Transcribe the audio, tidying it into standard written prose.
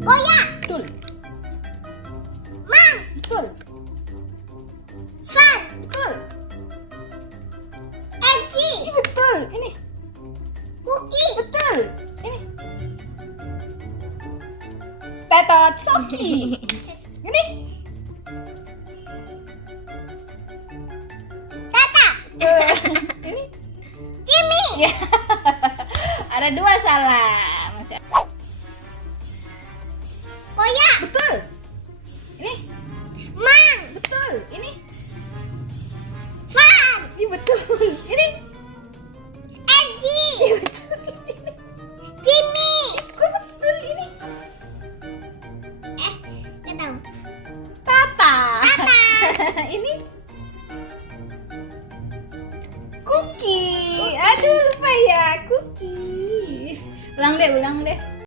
Goyang. Betul. Mang. Betul. Fan. Betul. Eci. Betul. Ini. Cookie. Betul. Ini. Tetot Soki. Ini. Tata. Ini. Jimmy. Ada 2 salah.